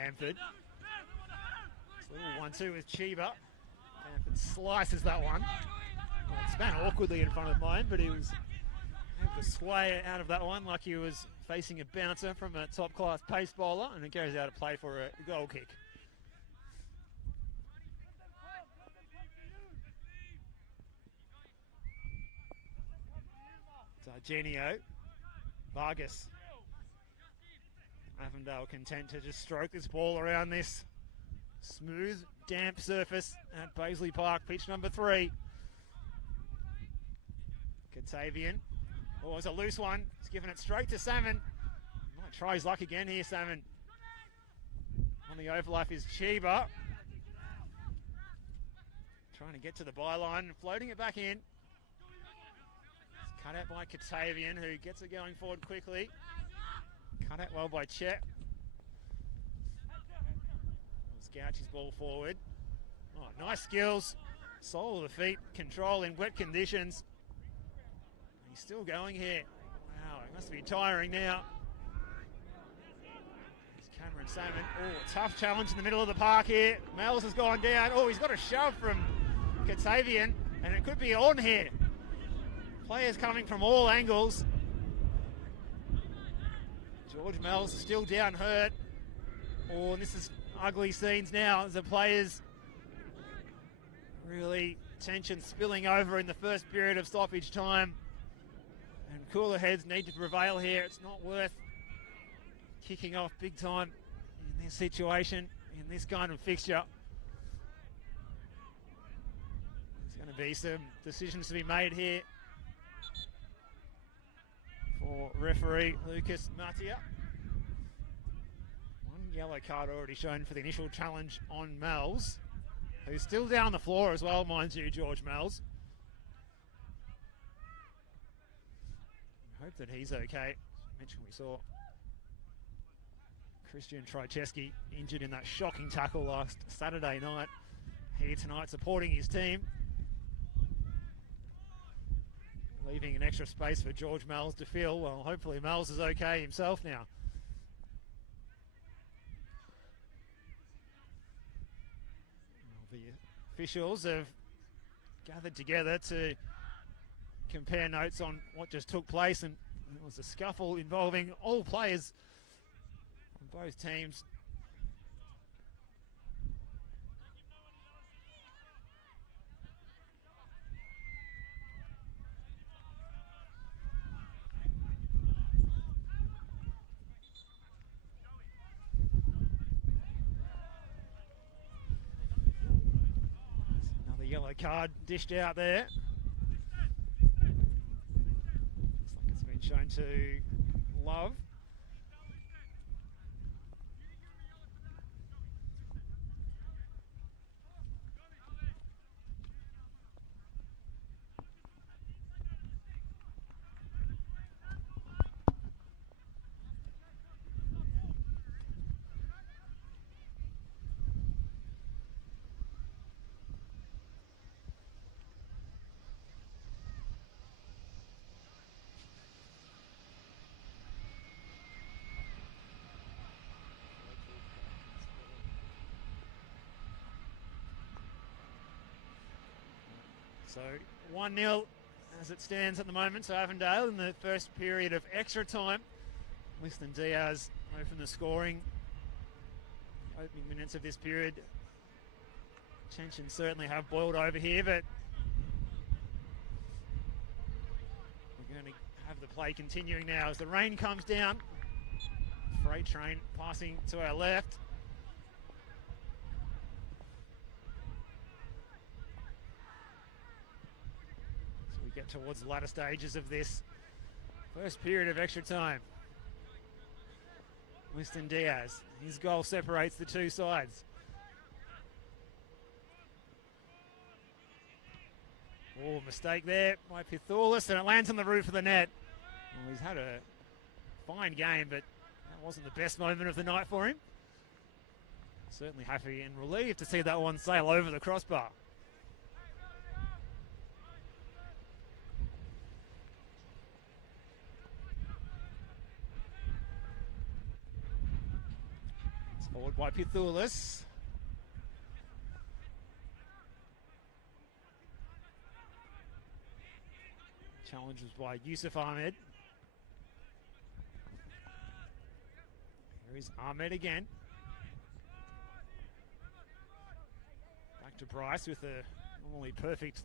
Bamford. Little 1-2 with Chiba. Bamford slices that one. Well, it span awkwardly in front of mine, but he was able to sway out of that one like he was facing a bouncer from a top-class pace bowler, and it goes out of play for a goal kick. Genio, Vargas. Avondale content to just stroke this ball around this smooth, damp surface at Paisley Park, pitch number 3. Katavian. Oh, it's a loose one. He's giving it straight to Salmon. Might try his luck again here, Salmon. On the overlap is Chiba. Trying to get to the byline, floating it back in. Cut out by Katavian, who gets it going forward quickly. Cut out well by Chet. Scouch his ball forward. Oh, nice skills. Sole of the feet, control in wet conditions. He's still going here. Wow, it must be tiring now. Here's Cameron Salmon. Oh, tough challenge in the middle of the park here. Mells has gone down. Oh, he's got a shove from Katavian, and it could be on here. Players coming from all angles. George Mells still down hurt. Oh, and this is ugly scenes now as the players really tension spilling over in the first period of stoppage time. And cooler heads need to prevail here. It's not worth kicking off big time in this situation, in this kind of fixture. There's going to be some decisions to be made here for referee Lucas Matia. One yellow card already shown for the initial challenge on Mells, who's still down on the floor as well, mind you, George Mells. I hope that he's okay. As mentioned, we saw Christian Trycheski injured in that shocking tackle last Saturday night. Here tonight supporting his team, leaving an extra space for George Mells to fill. Well, hopefully Mells is okay himself now. Well, the officials have gathered together to compare notes on what just took place, and it was a scuffle involving all players on both teams. Another yellow card dished out there. Looks like it's been shown to Love. So 1-0 as it stands at the moment to Avondale in the first period of extra time. Liston Diaz away from the scoring. Opening minutes of this period. Tensions certainly have boiled over here, but we're going to have the play continuing now as the rain comes down. Freight train passing to our left. Get towards the latter stages of this first period of extra time. Liston Diaz, his goal separates the two sides. Oh, mistake there by Pithulis, and it lands on the roof of the net. Well, he's had a fine game, but that wasn't the best moment of the night for him. Certainly happy and relieved to see that one sail over the crossbar. Forward by by Pithulis. Challenge was by Yusuf Ahmed. Here is Ahmed again. Back to Bryce with a normally perfect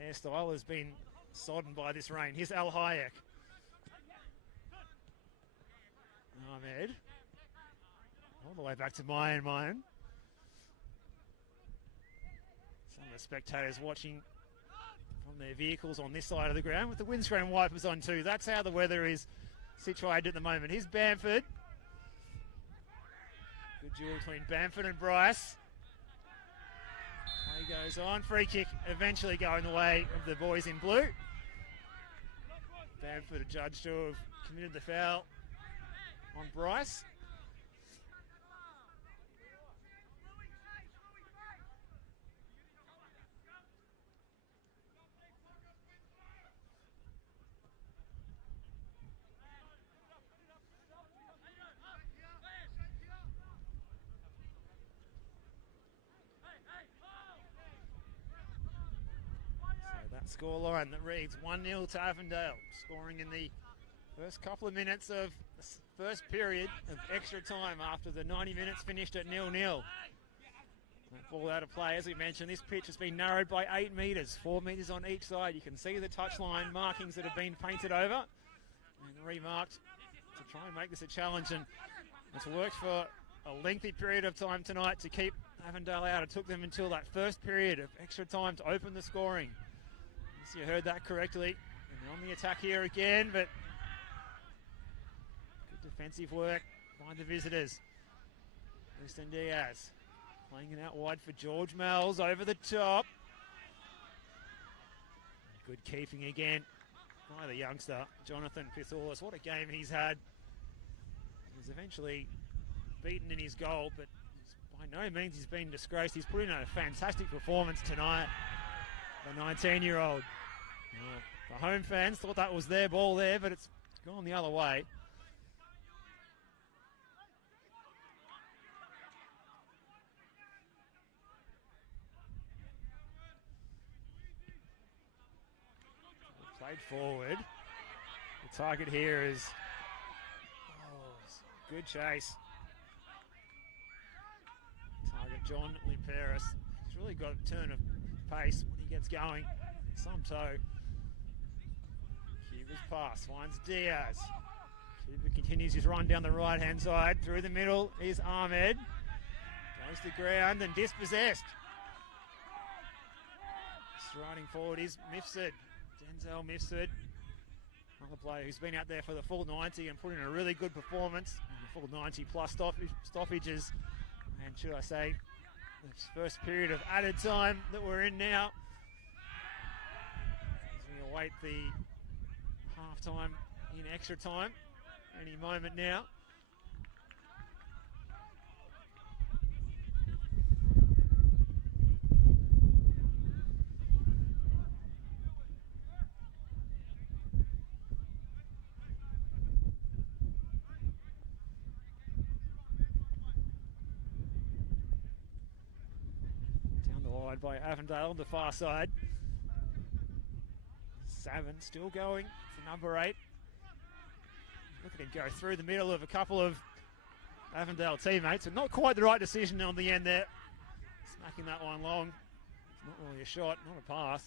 hairstyle has been sodden by this rain. Here's Al Hayek. Ahmed. All the way back to Mayan. Some of the spectators watching from their vehicles on this side of the ground with the windscreen wipers on too. That's how the weather is situated at the moment. Here's Bamford. Good duel between Bamford and Bryce. Play goes on. Free kick eventually going the way of the boys in blue. Bamford adjudged to have committed the foul on Bryce. Scoreline that reads 1-0 to Avondale, scoring in the first couple of minutes of the first period of extra time after the 90 minutes finished at 0-0. Ball out of play, as we mentioned, this pitch has been narrowed by 8 metres, 4 metres on each side. You can see the touchline markings that have been painted over and remarked to try and make this a challenge, and it's worked for a lengthy period of time tonight to keep Avondale out. It took them until that first period of extra time to open the scoring. You heard that correctly. And they're on the attack here again, but good defensive work by the visitors. Winston Diaz playing it out wide for George Mells over the top. Good keeping again by the youngster, Jonathan Pithulis. What a game he's had. He's eventually beaten in his goal, but by no means he's been disgraced. He's put in a fantastic performance tonight. The 19-year-old. The home fans thought that was their ball there, but it's gone the other way. Played forward. The target here is good chase. Target John Limperis. He's really got a turn of pace when he gets going. Some toe. Cuba's pass finds Diaz. Cuba continues his run down the right hand side. Through the middle is Ahmed. Goes to ground and dispossessed. Striding forward is Mifsud. Denzel Mifsud. Another player who's been out there for the full 90 and put in a really good performance. The full 90 plus stoppages. And should I say, this first period of added time that we're in now. As we await the half-time in extra time any moment now. Down the line by Avondale on the far side. Savin still going for number 8. Look at him go through the middle of a couple of Avondale teammates, and not quite the right decision on the end there. Smacking that one long. It's not really a shot, not a pass.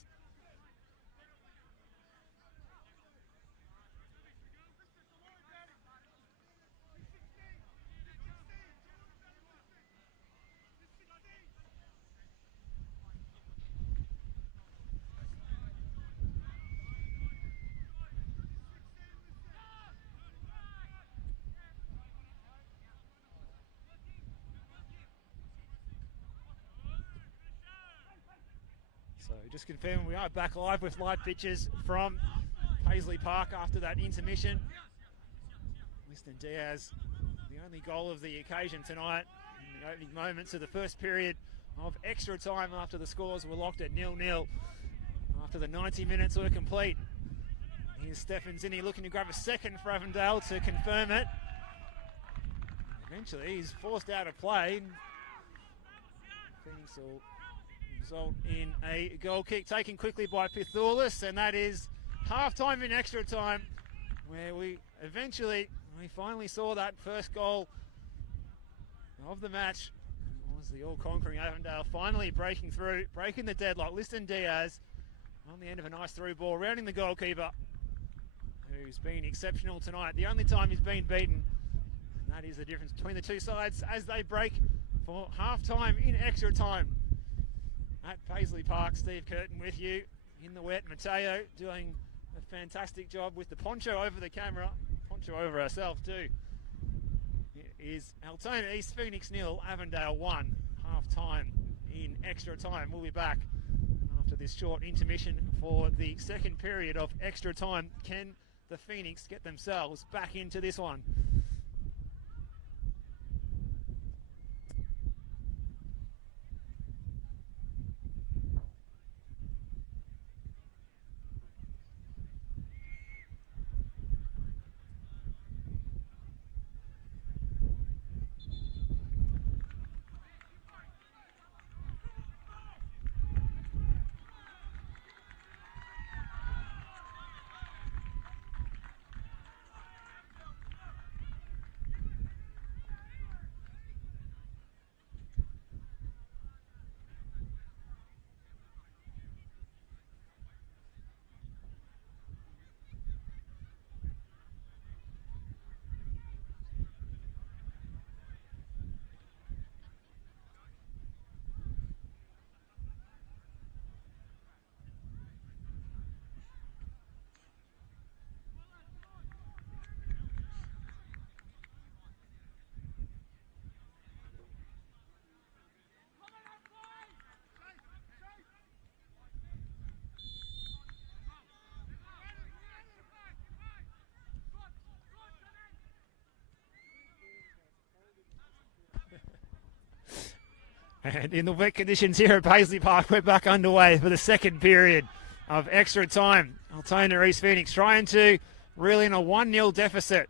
So just confirming we are back live with live pictures from Paisley Park after that intermission. Winston Diaz, the only goal of the occasion tonight in the opening moments of the first period of extra time after the scores were locked at 0-0 after the 90 minutes were complete. Here's Stefan Zinni looking to grab a second for Avondale to confirm it. eventually he's forced out of play. Phoenix will result in a goal kick taken quickly by Pithulis, and that is half-time in extra time, where we finally saw that first goal of the match. It was the all-conquering Avondale finally breaking through, breaking the deadlock. Liston Diaz on the end of a nice through ball, rounding the goalkeeper, who's been exceptional tonight. The only time he's been beaten, and that is the difference between the two sides as they break for half-time in extra time. At Paisley Park, Steve Curtin with you in the wet. Mateo doing a fantastic job with the poncho over the camera, poncho over ourselves too. It is Altona East Phoenix 0, Avondale 1, half-time in extra time. We'll be back after this short intermission for the second period of extra time. Can the Phoenix get themselves back into this one? And in the wet conditions here at Paisley Park, we're back underway for the second period of extra time. Altona East Phoenix trying to reel in a 1-0 deficit.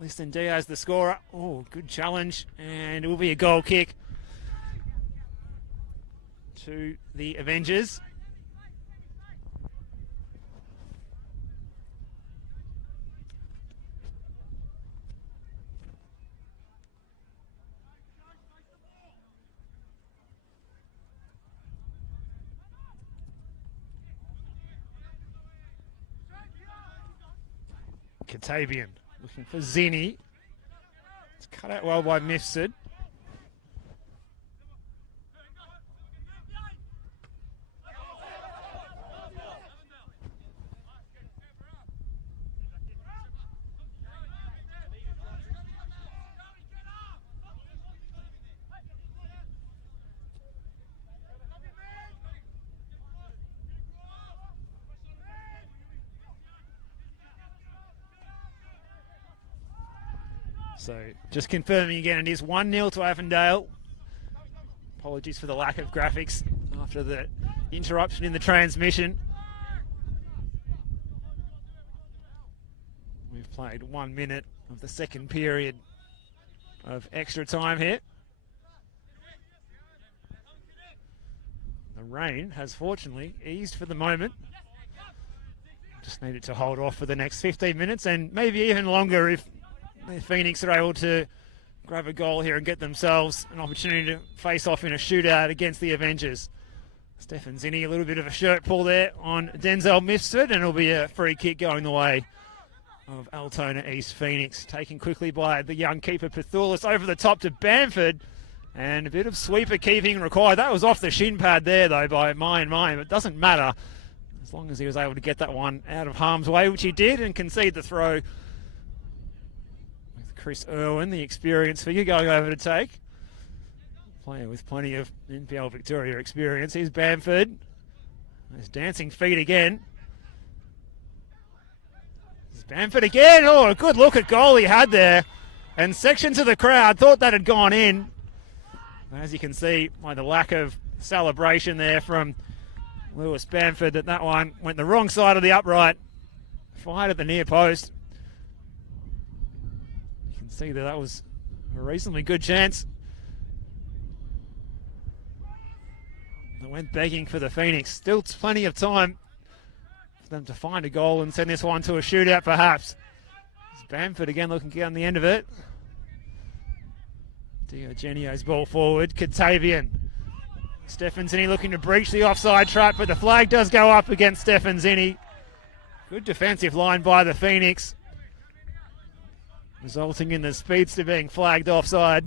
Liston Diaz the scorer. Oh, good challenge. And it will be a goal kick to the Avengers. Katabian looking for Zini. It's cut out well by Mifsud. So just confirming again, it is 1-0 to Avondale. Apologies for the lack of graphics after the interruption in the transmission. We've played 1 minute of the second period of extra time here. The rain has fortunately eased for the moment. Just needed to hold off for the next 15 minutes and maybe even longer if the Phoenix are able to grab a goal here and get themselves an opportunity to face off in a shootout against the Avengers. Stefan Zini, a little bit of a shirt pull there on Denzel Mifsud, and it'll be a free kick going the way of Altona East Phoenix. Taken quickly by the young keeper Pithulis over the top to Bamford, and a bit of sweeper keeping required. That was off the shin pad there though by Mine, but it doesn't matter as long as he was able to get that one out of harm's way, which he did, and concede the throw. Chris Irwin, the experienced figure, going over to take. Player with plenty of NPL Victoria experience. Here's Bamford. There's dancing feet again. There's Bamford again. Oh, a good look at goal he had there. And sections of the crowd thought that had gone in. As you can see by the lack of celebration there from Lewis Bamford, that one went the wrong side of the upright. Fired at the near post. See that was a reasonably good chance. They went begging for the Phoenix. Still plenty of time for them to find a goal and send this one to a shootout perhaps. It's Bamford again looking to get on the end of it. Diogenio's ball forward. Katavian. Stefan Zinni looking to breach the offside trap, but the flag does go up against Stefan Zinni. Good defensive line by the Phoenix, resulting in the speedster being flagged offside.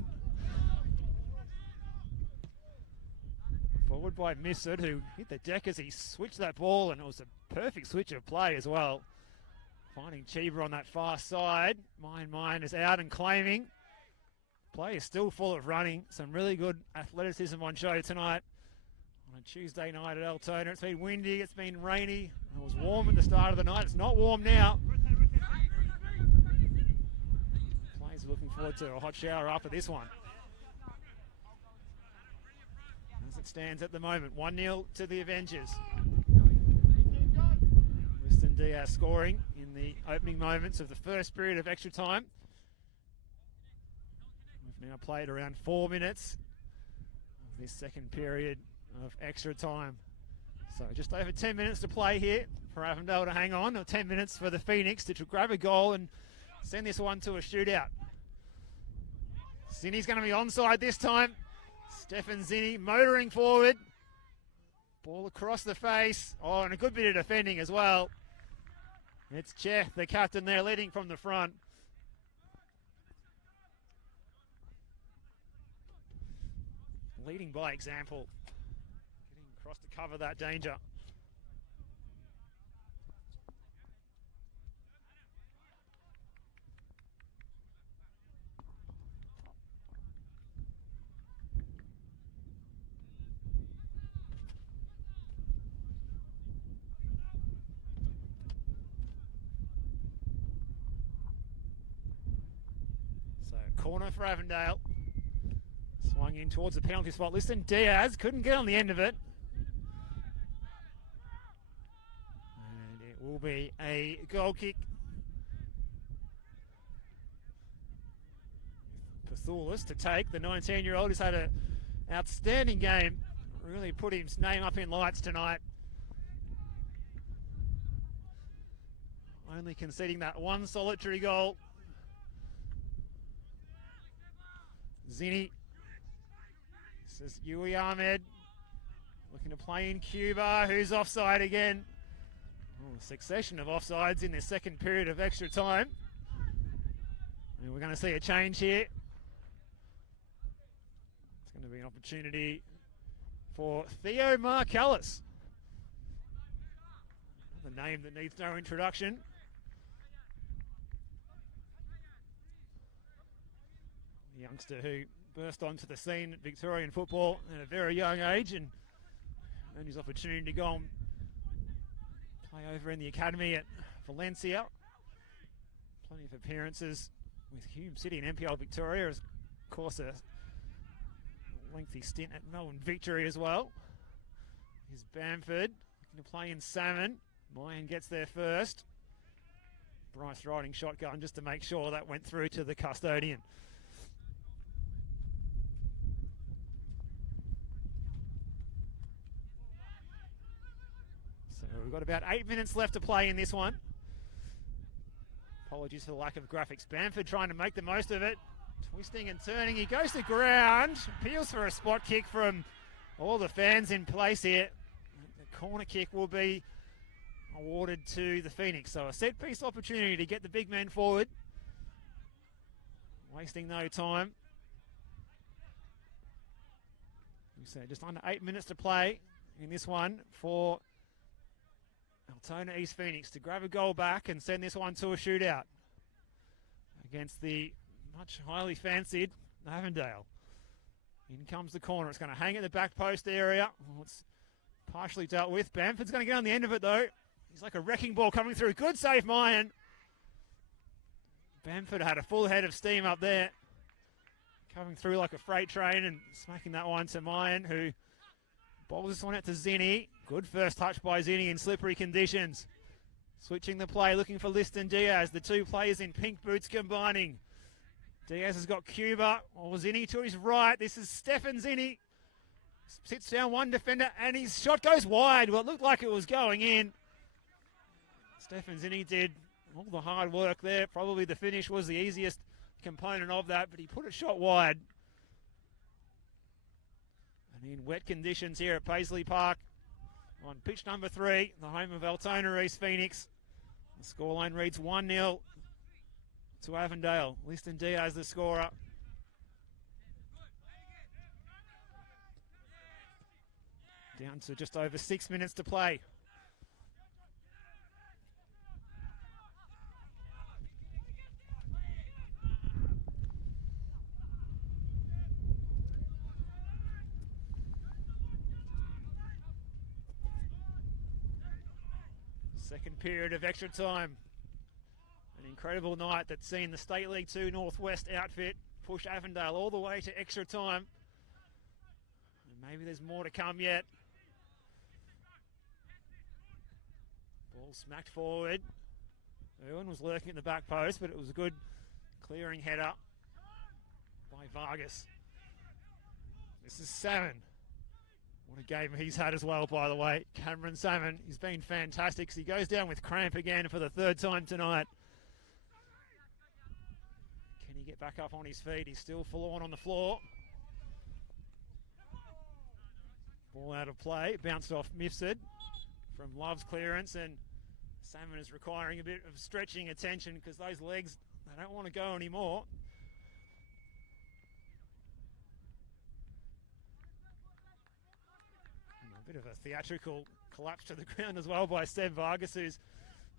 Forward by Missard, who hit the deck as he switched that ball, and it was a perfect switch of play as well. Finding Chiba on that far side. Mine is out and claiming. Play is still full of running. Some really good athleticism on show tonight. On a Tuesday night at Altona. It's been windy, it's been rainy. It was warm at the start of the night. It's not warm now. Players are looking forward to a hot shower after this one. As it stands at the moment, 1-0 to the Avengers. Liston Diaz scoring in the opening moments of the first period of extra time. We've now played around 4 minutes of this second period of extra time. So just over 10 minutes to play here for Avondale to hang on, or 10 minutes for the Phoenix to grab a goal and send this one to a shootout. Zinni's going to be onside this time. Stefan Zinni motoring forward. Ball across the face. Oh, and a good bit of defending as well. It's Cheh, the captain there, leading from the front. Leading by example. Getting across to cover that danger. So, corner for Avondale. Swung in towards the penalty spot. Listen, Diaz couldn't get on the end of it. And it will be a goal kick. Pathoulis to take. The 19-year-old has had an outstanding game. Really put his name up in lights tonight. Only conceding that one solitary goal. Zinni. This is Yui Ahmed looking to play in Cuba, who's offside again. Oh, a succession of offsides in the second period of extra time. And we're going to see a change here. It's going to be an opportunity for Theo Marcellus. The name that needs no introduction. The youngster who burst onto the scene at Victorian football at a very young age and earned his opportunity to go and play over in the academy at Valencia. Plenty of appearances with Hume City and NPL Victoria, as of course a lengthy stint at Melbourne Victory as well. Here's Bamford looking to play in Salmon. Mayan gets there first. Bryce riding shotgun just to make sure that went through to the custodian. We've got about 8 minutes left to play in this one. Apologies for the lack of graphics. Bamford trying to make the most of it. Twisting and turning. He goes to ground. Appeals for a spot kick from all the fans in place here. The corner kick will be awarded to the Phoenix. So a set piece opportunity to get the big men forward. Wasting no time. So just under 8 minutes to play in this one for Altona East Phoenix to grab a goal back and send this one to a shootout against the much highly fancied Avondale. In comes the corner. It's going to hang at the back post area. Oh, it's partially dealt with. Bamford's going to get on the end of it though. He's like a wrecking ball coming through. Good save, Mayan. Bamford had a full head of steam up there. Coming through like a freight train and smacking that one to Mayan, who bowls this one out to Zinni. Good first touch by Zinni in slippery conditions. Switching the play, looking for Liston Diaz. The two players in pink boots combining. Diaz has got Cuba, or Zinni to his right. This is Stefan Zinni. Sits down one defender, and his shot goes wide. Well, it looked like it was going in. Stefan Zinni did all the hard work there. Probably the finish was the easiest component of that, but he put a shot wide. And in wet conditions here at Paisley Park, on pitch number 3, the home of Altona East Phoenix, the scoreline reads 1-0 to Avondale. Liston Diaz the scorer. Down to just over 6 minutes to play. Second period of extra time. An incredible night that's seen the State League 2 Northwest outfit push Avondale all the way to extra time. And maybe there's more to come yet. Ball smacked forward. Irwin was lurking at the back post, but it was a good clearing header by Vargas. This is Salmon. What a game he's had as well, by the way. Cameron Salmon, he's been fantastic. He goes down with cramp again for the 3rd time tonight. Can he get back up on his feet? He's still forlorn on the floor. Ball out of play, bounced off Mifsud from Love's clearance, and Salmon is requiring a bit of stretching attention because those legs, they don't want to go anymore. A bit of a theatrical collapse to the ground as well by Seb Vargas, who's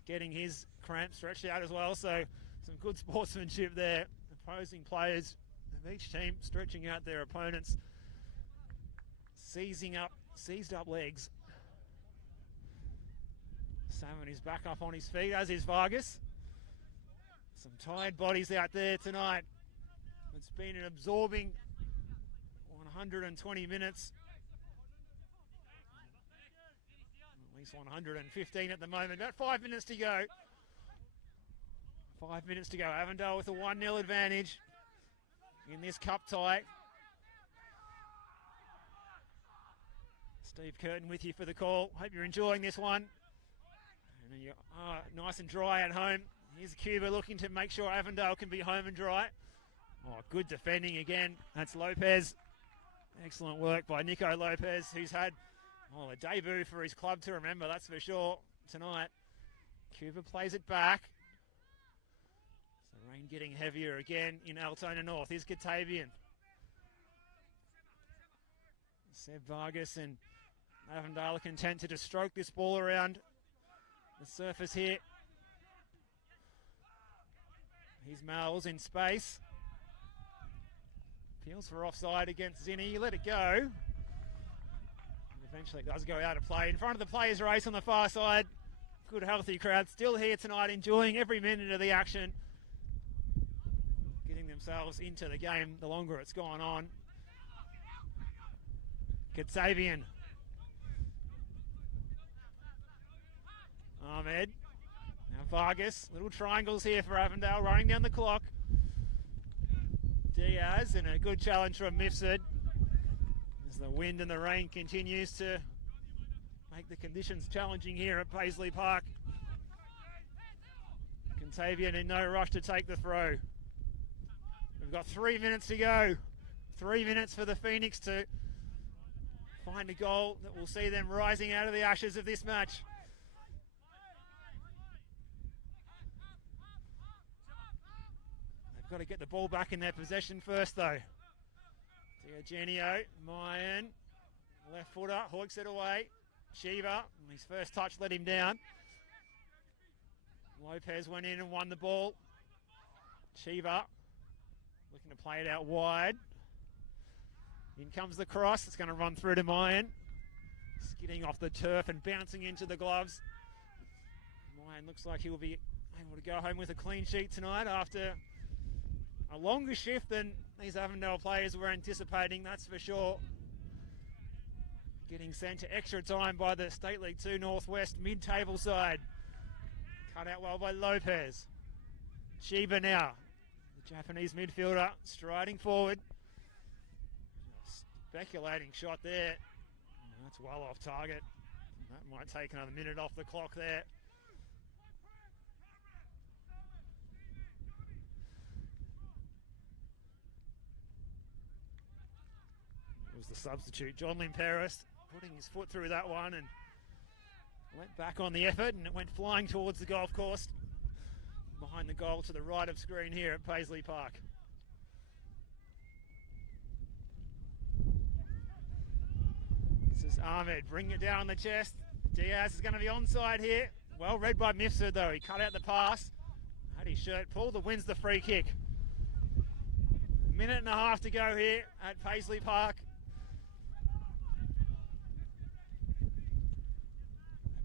getting his cramp stretched out as well. So some good sportsmanship there. Opposing players of each team stretching out their opponents, seized up legs. Salmon is back up on his feet, as is Vargas. Some tired bodies out there tonight. It's been an absorbing 120 minutes. At least 115 at the moment. About 5 minutes to go. 5 minutes to go. Avondale with a 1-0 advantage in this cup tie. Steve Curtin with you for the call. Hope you're enjoying this one. And you're nice and dry at home. Here's Cuba looking to make sure Avondale can be home and dry. Oh, good defending again. That's Lopez. Excellent work by Nico Lopez, who's had a debut for his club to remember, that's for sure, tonight. Cuba plays it back. So rain getting heavier again in Altona North. Here's Katavian. Seb Vargas and Avondale are content to just stroke this ball around the surface here. Here's Mal's in space. Appeals for offside against Zinni. You let it go. And eventually it does go out of play. In front of the players' race on the far side. Good healthy crowd still here tonight, enjoying every minute of the action. Getting themselves into the game the longer it's gone on. Katsavian. Ahmed. Now Vargas. Little triangles here for Avondale, running down the clock. Diaz, and a good challenge from Mifsud as the wind and the rain continues to make the conditions challenging here at Paisley Park. Contavian in no rush to take the throw. We've got 3 minutes to go. 3 minutes for the Phoenix to find a goal that will see them rising out of the ashes of this match. They've got to get the ball back in their possession first, though. Diogenio, Mayan, left footer, hoiks it away. Shiva, his first touch let him down. Lopez went in and won the ball. Shiva looking to play it out wide. In comes the cross. It's going to run through to Mayan. Skidding off the turf and bouncing into the gloves. Mayan looks like he will be able to go home with a clean sheet tonight after a longer shift than these Avondale players were anticipating, that's for sure. Getting sent to extra time by the State League 2 Northwest mid-table side. Cut out well by Lopez. Chiba now. The Japanese midfielder striding forward. Speculating shot there. That's well off target. That might take another minute off the clock there. It was the substitute, John Limperis, putting his foot through that one and went back on the effort, and it went flying towards the golf course behind the goal to the right of screen here at Paisley Park. This is Ahmed bringing it down on the chest. Diaz is going to be onside here. Well read by Mifsud though. He cut out the pass. Had his shirt pulled. The wins the free kick. Minute and a half to go here at Paisley Park.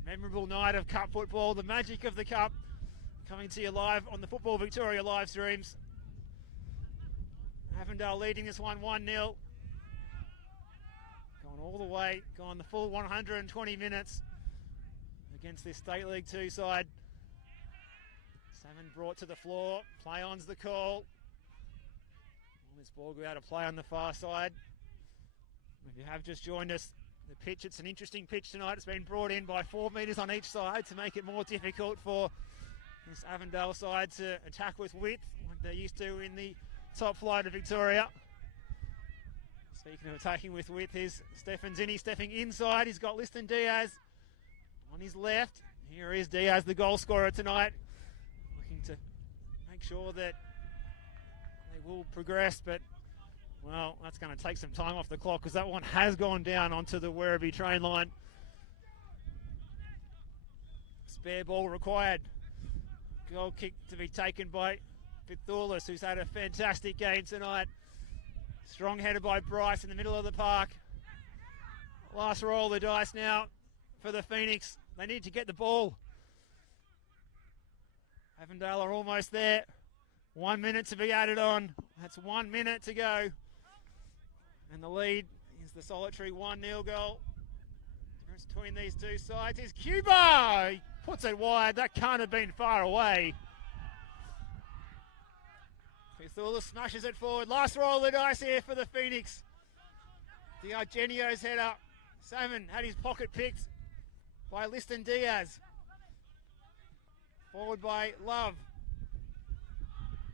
A memorable night of cup football. The magic of the cup coming to you live on the Football Victoria live streams. Avondale leading this one 1-0. Gone all the way, gone the full 120 minutes against this State League 2 side. Salmon brought to the floor, play on's the call. Will this ball go out of play on the far side? If you have just joined us, the pitch, it's an interesting pitch tonight. It's been brought in by 4 metres on each side to make it more difficult for this Avondale side to attack with width like they're used to in the top flight of Victoria. Speaking of attacking with width, here's Stefan Zinni stepping inside. He's got Liston Diaz on his left. Here is Diaz, the goal scorer tonight, looking to make sure that they will progress, but well, that's going to take some time off the clock because that one has gone down onto the Werribee train line. Spare ball required. Goal kick to be taken by Fithulis, who's had a fantastic game tonight. Strong header by Bryce in the middle of the park. Last roll of the dice now for the Phoenix. They need to get the ball. Avondale are almost there. 1 minute to be added on. That's 1 minute to go. And the lead is the solitary 1-0 goal. Difference between these two sides is Cuba. He puts it wide. That can't have been far away. Fithula smashes it forward. Last roll of the dice here for the Phoenix. The Argenio's header. Salmon had his pocket picked by Liston Diaz. Forward by Love.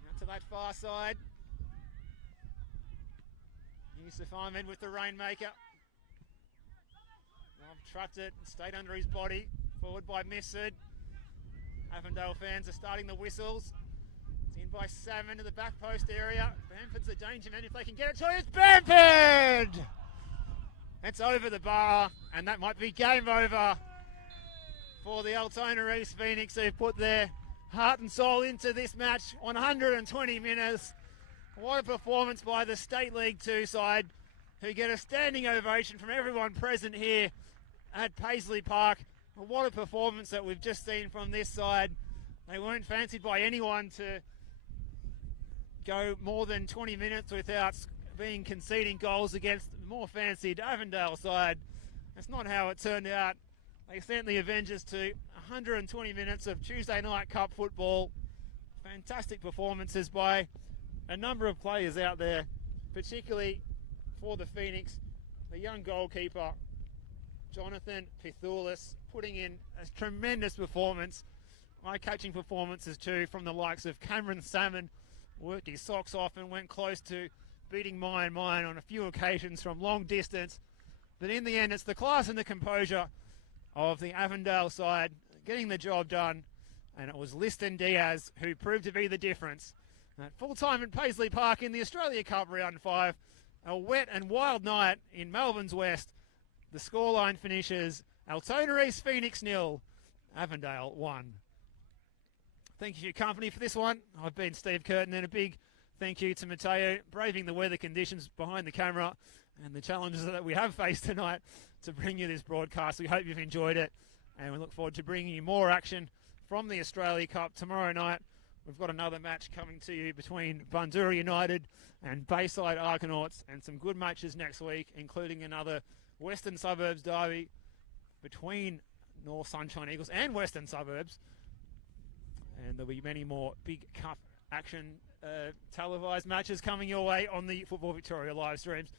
Out to that far side. Yusuf Ahmed with the Rainmaker. Love trapped it and stayed under his body. Forward by Mifsud. Avondale fans are starting the whistles. It's in by Salmon to the back post area. Bamford's the danger man if they can get it to it. It's Bamford! It's over the bar, and that might be game over for the Altona East Phoenix, who put their heart and soul into this match. 120 minutes. What a performance by the State League 2 side, who get a standing ovation from everyone present here at Paisley Park. What a performance that we've just seen from this side. They weren't fancied by anyone to go more than 20 minutes without being conceding goals against the more fancied Avondale side. That's not how it turned out. They sent the Avengers to 120 minutes of Tuesday night cup football. Fantastic performances by a number of players out there, particularly for the Phoenix. The young goalkeeper, Jonathan Pithulis, putting in a tremendous performance. Eye-catching performances too from the likes of Cameron Salmon. Worked his socks off and went close to beating mine on a few occasions from long distance. But in the end, it's the class and the composure of the Avondale side getting the job done. And it was Liston Diaz who proved to be the difference. At full time in Paisley Park in the Australia Cup Round 5. A wet and wild night in Melbourne's West. The scoreline finishes Altona East Phoenix 0, Avondale 1. Thank you for your company for this one. I've been Steve Curtin, and a big thank you to Matteo, braving the weather conditions behind the camera and the challenges that we have faced tonight to bring you this broadcast. We hope you've enjoyed it, and we look forward to bringing you more action from the Australia Cup tomorrow night. We've got another match coming to you between Bundoora United and Bayside Argonauts, and some good matches next week, including another Western Suburbs derby between North Sunshine Eagles and Western Suburbs. And there'll be many more big cup action televised matches coming your way on the Football Victoria live streams.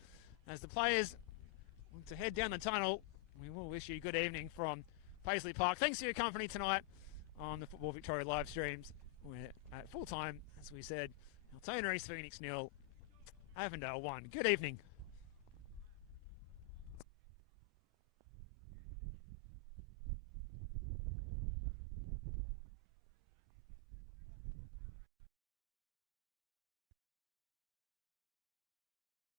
As the players want to head down the tunnel, we will wish you good evening from Paisley Park. Thanks for your company tonight on the Football Victoria live streams. We're at full time, as we said. Altona East Phoenix 0, Avondale 1. Good evening.